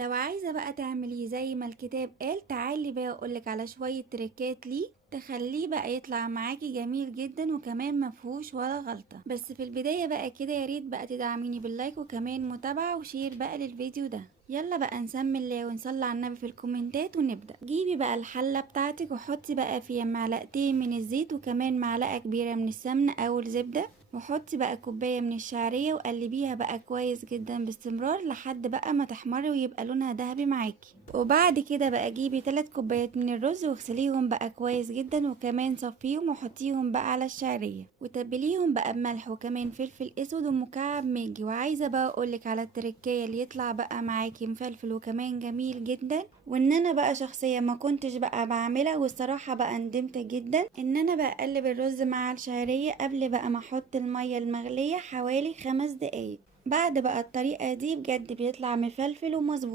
لو عايزة بقى تعمليه زي ما الكتاب قال، تعالي بقى اقولك على شوية تريكات ليه تخليه بقى يطلع معاكي جميل جدا وكمان مفهوش ولا غلطة. بس في البداية بقى كده ياريت بقى تدعميني باللايك وكمان متابعة وشير بقى للفيديو ده. يلا بقى نسمي الله ونصلي على النبي في الكومنتات ونبدأ. جيبي بقى الحلة بتاعتك وحطي بقى فيها معلقتين من الزيت وكمان معلقة كبيرة من السمنة او الزبدة، وحطي بقى كوباية من الشعرية وقلبيها بقى كويس جدا باستمرار لحد بقى ما تحمر ويبقى لونها ذهبي معاكي. وبعد كده بقى جيبي 3 كوبايات من الرز واغسليهم بقى كويس جدا وكمان صفيهم وحطيهم بقى على الشعرية وتبليهم بقى بملح وكمان فلفل اسود ومكعب ماجي. وعايزة بقى اقولك على التركية اللي يطلع بقى معاكي مفلفل وكمان جميل جدا، وان انا بقى شخصية ما كنتش بقى بعملها والصراحة بقى ندمت جدا ان انا بقى اقلب الرز مع الشعرية قبل بقى ما احط المية المغلية حوالي 5 دقايق. بعد بقى الطريقة دي بجد بيطلع مفلفل ومظبوط.